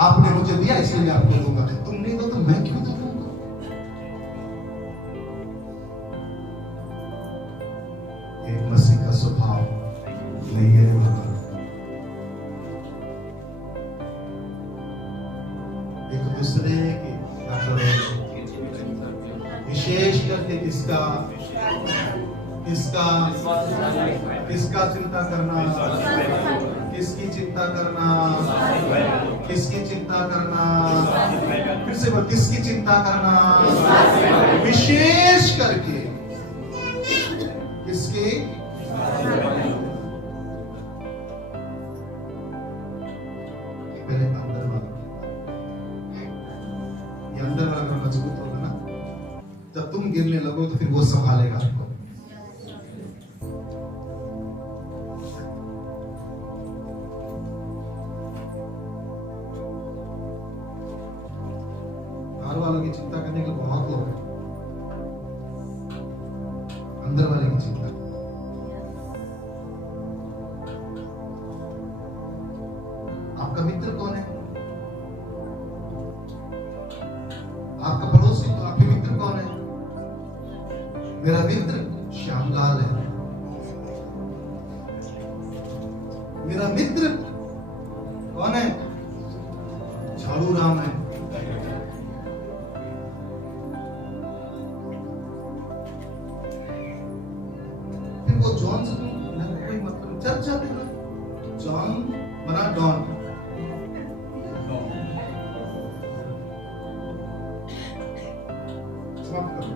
आपने मुझे दिया इसलिए मैं आपको दूंगा, तुम नहीं दो तो मैं क्यों दूंगा? एक मसीह का स्वभाव नहीं है। एक दूसरे की विशेष करके किसका किसका चिंता करना, किसकी चिंता करना, किसकी चिंता करना, फिर से बोल, किसकी चिंता करना, विशेष करके किसकी? पहले अंदर वाला, ये अंदर वाला अगर मजबूत होगा ना, जब तुम गिरने लगो तो फिर वो संभालेगा आपको। वालों की चिंता करने के बहुत लोग हैं, अंदर वाले की चिंता। आपका मित्र कौन है? आपका पड़ोसी, तो आपके मित्र कौन है? मेरा मित्र श्यामलाल है, मेरा मित्र कौन है? झाड़ू राम है। जॉन बना डॉन। समाप्त करो।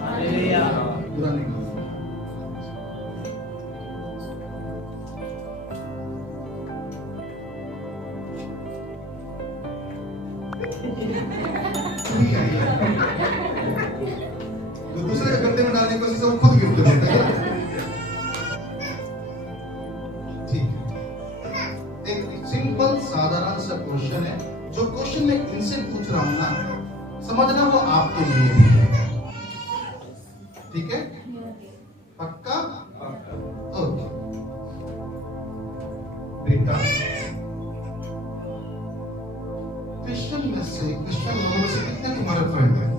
हालेलुया। बुरा नहीं करो। ठीक है। तो दूसरे के गड्ढे में डालने की कोशिश है, वो खुद गिफ्ट देता है। ठीक है। एक सिंपल साधारण सा क्वेश्चन है, जो क्वेश्चन मैं इनसे पूछ रहा हूं ना, समझना वो आपके लिए भी है। ठीक है? पक्का? ओके। बेटा, क्रिश्चियन लोगों में से कितने तुम्हारे फ्रेंड हैं?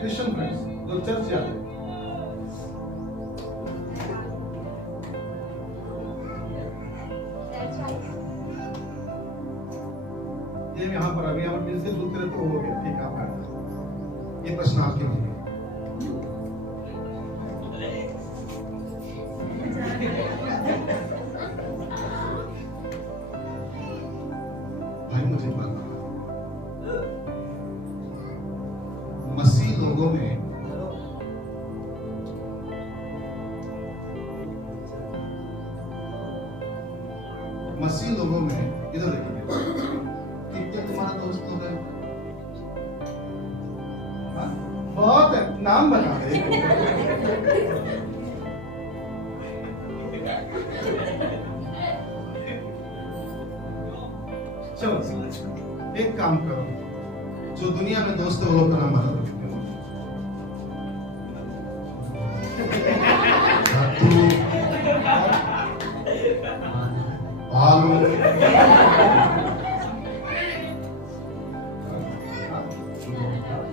क्रिश्चियन फ्रेंड्स जो चर्च जाते हैं। ये यहाँ पर अभी हम दिल से दूसरे तो हो गया, ठीक है आपका। ये प्रश्न आपके लिए। भाई मुझे पता, मसीह लोगों में इधर देखिए, कितने तुम्हारा दोस्त लोग हैं? हाँ? बहुत है, नाम बता दे। चलो एक काम करो, जो दुनिया में दोस्त है वो लोग का नाम बता दो।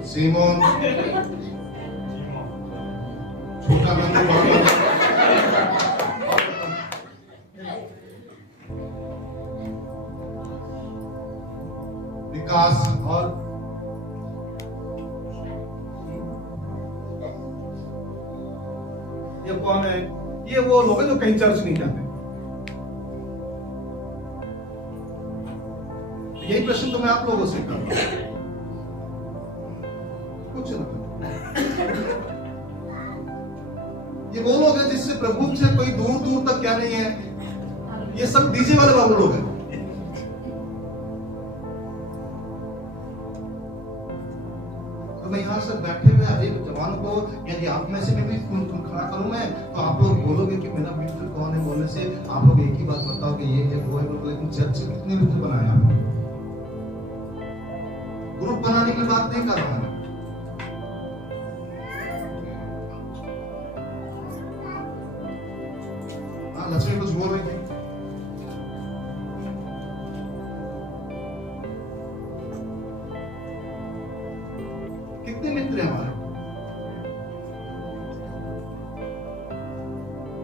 सीमोन, छोटा बंदू, बड़ा बंदू, विकास और ये कौन है? ये वो लोग हैं जो कहीं चर्च नहीं जाते। यही प्रश्न तो मैं आप लोगों से कर रहा हूं। कुछ ना, ये वो लोग हैं जिससे प्रभु से कोई दूर दूर तक क्या नहीं है। ये सब डीजे वाले बाबू लोग हैं। तो मैं यहाँ से बैठे हुए हर एक जवान को, यदि आप में से भी खड़ा करूं मैं, तो आप लोग बोलोगे कि मेरा मित्र कौन है। बोलने से आप लोग एक ही बात बताओ कि ये है वो है। लेकिन चर्च से कितने मित्र बनाए आपने? ग्रुप बनाने की बात नहीं कर रहा हूं। हाँ, लक्ष्मी कुछ बोल रही थी। कितने मित्र हैं हमारे?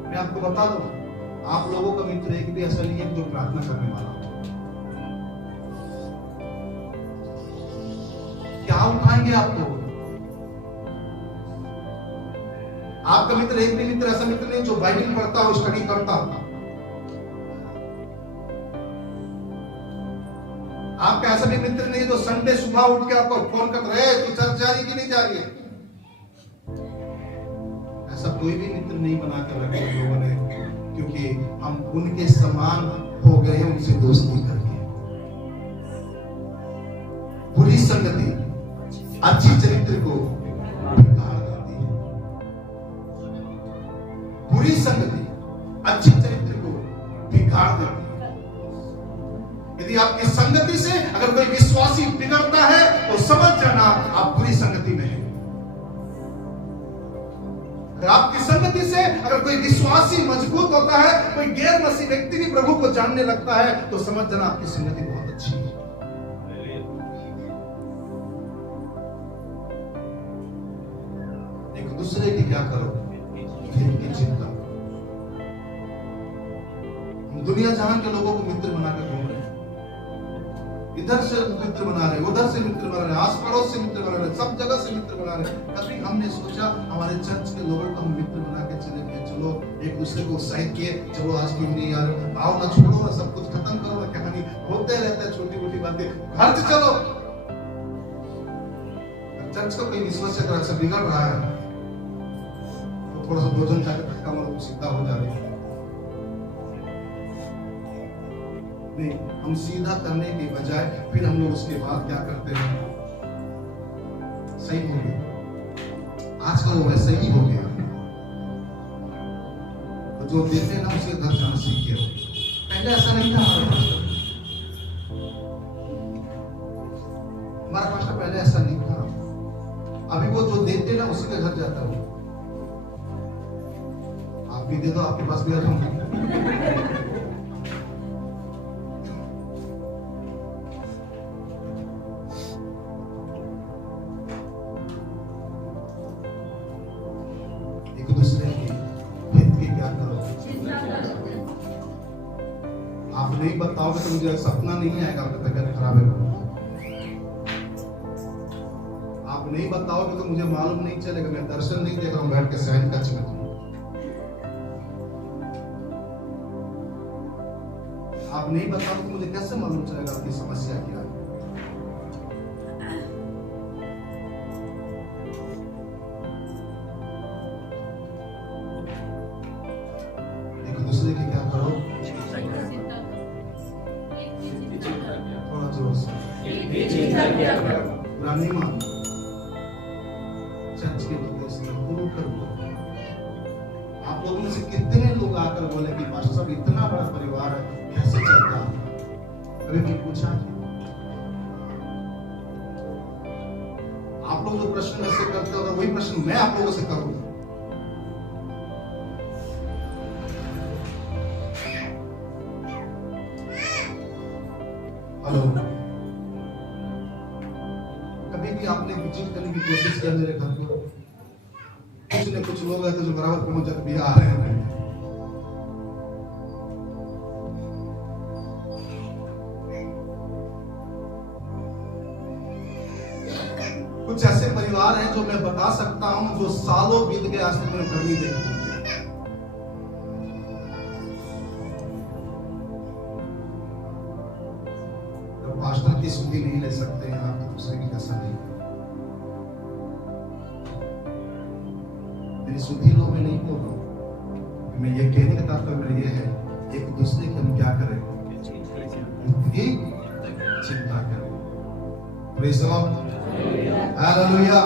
मैं आपको बता दूं, आप लोगों का मित्र एक भी ऐसा नहीं है जो प्रार्थना करने वाला हो। क्या उठाएंगे आपको? आपका मित्र एक भी मित्र ऐसा मित्र नहीं जो बाइबल पढ़ता हो, स्टडी करता हो। आपका ऐसा भी मित्र नहीं जो संडे सुबह उठ के आपको फोन करता रहे, तू चर्च जा रही कि नहीं जा रही है। ऐसा कोई भी मित्र नहीं बना कर रखे लोगों ने, क्योंकि हम उनके समान हो गए, उनसे दोस्ती करके। बुरी संगति अच्छी चरित्र को बिगाड़ देती है। बुरी संगति अच्छी चरित्र को बिगाड़ देती है। यदि आपकी संगति से अगर कोई विश्वासी बिगड़ता है तो समझ जाना आप बुरी संगति में हैं। अगर आपकी संगति से अगर कोई विश्वासी मजबूत होता है, कोई गैर मसीह व्यक्ति भी प्रभु को जानने लगता है, तो समझ जाना आपकी संगति बहुत अच्छी है। एक दूसरे की क्या करो, इनकी चिंता। दुनिया जहां के लोगों को मित्र बनाकर घूम रहे हैं। इधर से मित्र बना रहे, उधर से मित्र बना रहे, आस पड़ोस से मित्र बना रहे, सब जगह से मित्र बना रहे। कभी हमने सोचा हमारे चर्च के लोगों को हम मित्र बना के चले गए, चलो एक दूसरे को उत्साहित किए, चलो आज की नहीं यार आओ ना, छोड़ो ना, सब कुछ खत्म करो ना, कहानी होते रहता है छोटी मोटी बातें, घर से चलो। चर्च का कोई विश्वास से बिगड़ रहा है तो थोड़ा सा भोजन खाकर धक्का मारो तो सीधा हो जा रही है। नहीं, हम सीधा करने के बजाय फिर हम लोग उसके बाद क्या करते हैं, सही हो गया, आजकल वो वैसे ही हो गया। तो जो देते हैं ना उसके घर जाना सीखिए। पहले ऐसा नहीं था हमारा पास्टर, पहले ऐसा नहीं था। अभी वो जो देते ना उसी के घर जाता हूँ। आप भी दे दो, आपके पास भी आता हूँ। एक दूसरे की हित की क्या करो, आप नहीं बताओगे तो मुझे सपना नहीं आएगा आपका तबीयत खराब है। आप नहीं बताओगे तो मुझे मालूम नहीं चलेगा, मैं दर्शन नहीं देख रहा हूं बैठ के सहन कक्ष में। आप नहीं बताओगे तो मुझे कैसे मालूम चलेगा आपकी समस्या क्या है। एक दूसरे की क्या करो, थोड़ा जोर से, बुरा नहीं मानो। चर्च के लोग इसमें कर आप लोगों में से कितने लोग आकर बोले कि पास्टर साहब इतना बड़ा परिवार है कैसे चलता है? कभी भी पूछा? आप लोग जो प्रश्न ऐसे करते हो वही प्रश्न मैं आप लोगों से करूंगा। हेलो, कभी भी आपने विजिट करने की कोशिश किया मेरे घर को? कुछ न कुछ लोग हैं जो बराबर पहुंच जाते भी आ रहे हैं। कुछ ऐसे परिवार हैं जो मैं बता सकता हूं जो सालों बीत गए आज तक मैंने कभी नहीं देखा। पास्टर की सुधि नहीं ले सकते हैं आप, तो दूसरे की कैसा नहीं। मेरी सुधि लो मैं नहीं बोल रहा हूं, मैं ये कहने का तात्पर्य मेरा ये है, एक दूसरे की हम क्या करें, उनकी चिंता करें। Praise the lord, hallelujah.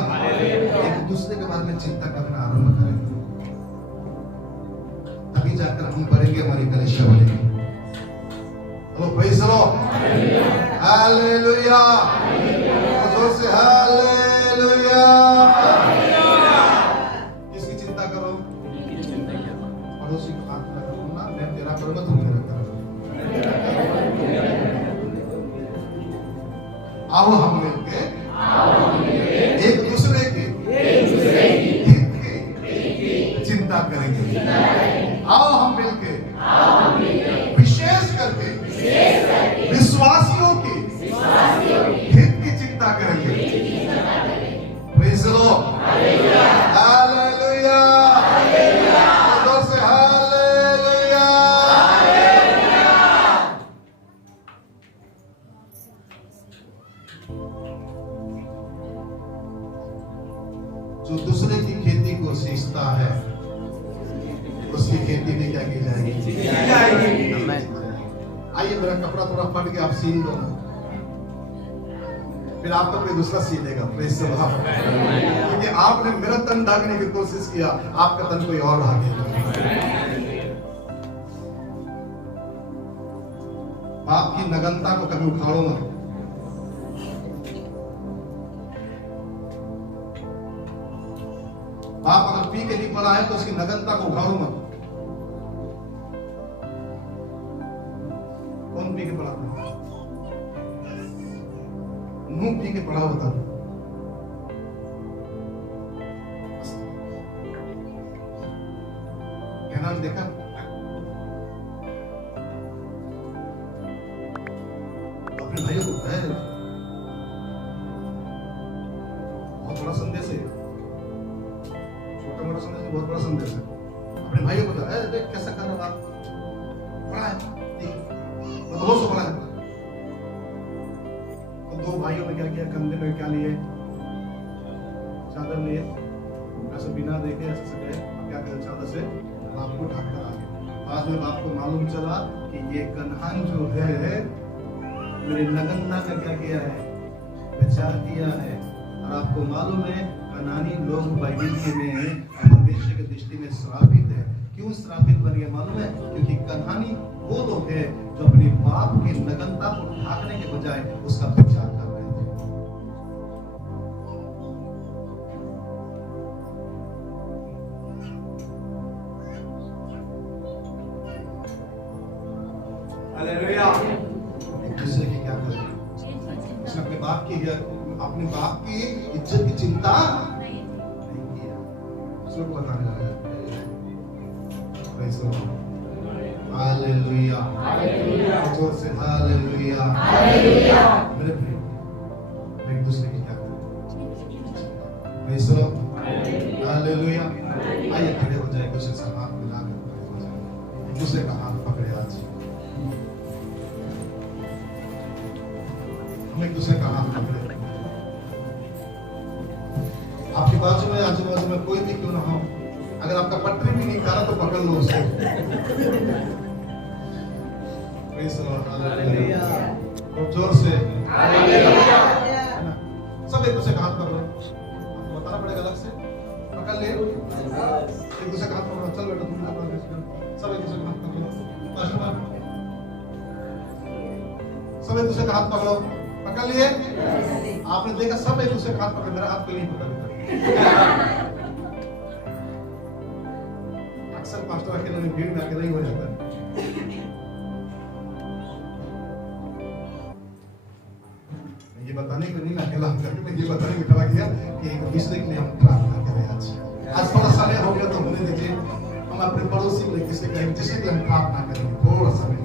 एक दूसरे के बारे में चिंता करना आरंभ करें, तभी जाकर हम बढ़ेंगे, हमारी कलीसिया बढ़ेगी। Hello, praise the lord, hallelujah. जोर से हालेलुया। किसकी चिंता करो? पड़ोसी को हाथ लगाओ ना, मैं तेरा करूंगा तुम मेरा करोगे। आओ हम मिलके एक दूसरे के हित की चिंता करेंगे। आओ हम मिलके विशेष करके विश्वासियों की हित की चिंता करेंगे। Praise the lord, hallelujah. जोर से हालेलुया। जो दूसरे की खेती को सींचता है उसकी खेती में क्या की जाएगी? आइए, मेरा कपड़ा थोड़ा फट गया, आप सीन दो, फिर आपका कोई दूसरा सी देगा। प्रेज़ द लॉर्ड, क्योंकि आपने मेरा तन ढकने की कोशिश किया, आपका तन कोई और ढकेगा। बाप की नगनता को कभी उखाड़ो मत। बाप अगर पी के नहीं पड़ा है तो उसकी नगनता को उखाड़ो मत। कौन पी के पड़ा? नूह पी के पड़ा होता। कैनान देखा? अपने भाइयों को बहुत बड़ा संदेश है, छोटा मोटा संदेश नहीं, बहुत बड़ा संदेश है। अपने भाइयों को देख कैसा कर रहा बात बड़ा है, बहुत से बड़ा है। तो दो भाइयों ने क्या किया, कंधे में क्या लिए, चादर लिए, ऐसे बिना देखे ऐसे से गए, क्या करे चादर से बाप को ढककर आ गए। बाद में बाप को मालूम चला कि ये कन्हान जो है मेरे नगनता का क्या किया है, विचार किया है। और आपको मालूम है कनानी लोग बाइबल में परमेश्वर की दृष्टि में श्रापित है। क्यों श्रापित बन गए मालूम है? क्योंकि कनानी वो लोग हैं जो अपने बाप की नगनता को ढाकने के बजाय उसका विचार कर रहे थे। हालेलुया। एक दूसरे की क्या करें, उसने अपने बाप की इज्जत की चिंता नहीं किया, दूसरों को बताने लगा। Praise the Lord. हालेलुया, जोर से हालेलुया। मेरे प्रिय, एक दूसरे की क्या करें, Praise the Lord. हालेलुया। आइए खड़े हो जाए, एक दूसरे से हाथ मिलाकर खड़े हो जाए, एक दूसरे का हाथ पकड़े आज हम एक दूसरे का हाथ पकड़े। आपके बाजू में आजू बाजू में कोई भी क्यों ना हो, अगर आपका पटरी भी नहीं खा रहा तो पकड़ लो उसे। Praise the Lord. हालेलुया। जोर से हालेलुया। सब एक दूसरे का हाथ पकड़ो, आपको बताना पड़ेगा अलग से, पकड़ ले, एक दूसरे का हाथ पकड़ो। चल बेटा तुम लोग सब एक दूसरे का हाथ पकड़ो, सब एक दूसरे का हाथ पकड़ो, पकड़ लिए। आपने देखा सब एक दूसरे का हाथ पकड़, मेरा हाथ कोई नहीं पकड़। अक्सर पास्टर अकेले में भीड़ में अकेले ही हो जाता है। ये बताने को नहीं मैं अकेला हूं, मैं ये बताने को खड़ा किया कि एक दूसरे के लिए हम प्रार्थना करें। आज थोड़ा समय हो गया तो होने दीजिए, हम अपने पड़ोसी को किसी के लिए हम प्रार्थना करेंगे। थोड़ा समय,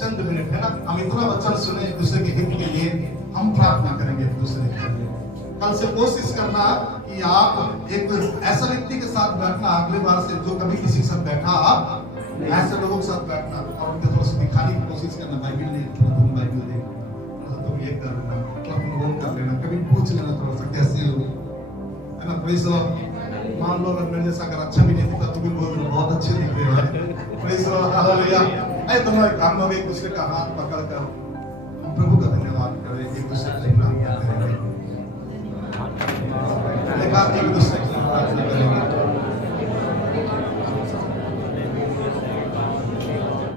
चंद मिनट है ना, हम इतना वचन सुने एक दूसरे के हित के लिए, हम प्रार्थना करेंगे एक दूसरे के लिए। कल से कोशिश करना कि आप एक ऐसा व्यक्ति के साथ बैठना, अगले बार से जो कभी किसी के साथ बैठा, ऐसे लोगों के साथ बैठना और उनको थोड़ा सा दिखाने की कोशिश करना, बाइबल नहीं थोड़ा तुम बाइबल देख, तुम ये कर लेना, थोड़ा तुम वो कर लेना, कभी पूछ लेना थोड़ा सा कैसे हो, है ना। Praise the Lord. मान लो अगर मेरे जैसा अगर अच्छा भी नहीं दिखता तो भी बोल दो बहुत अच्छे दिख रहे हो। Praise the lord. हालेलुया। ऐ तुम हम लोग एक दूसरे का हाथ पकड़कर हम प्रभु का धन्यवाद करें, एक दूसरे के लिए प्रार्थना करें, एक दूसरे के लिए प्रार्थना करें।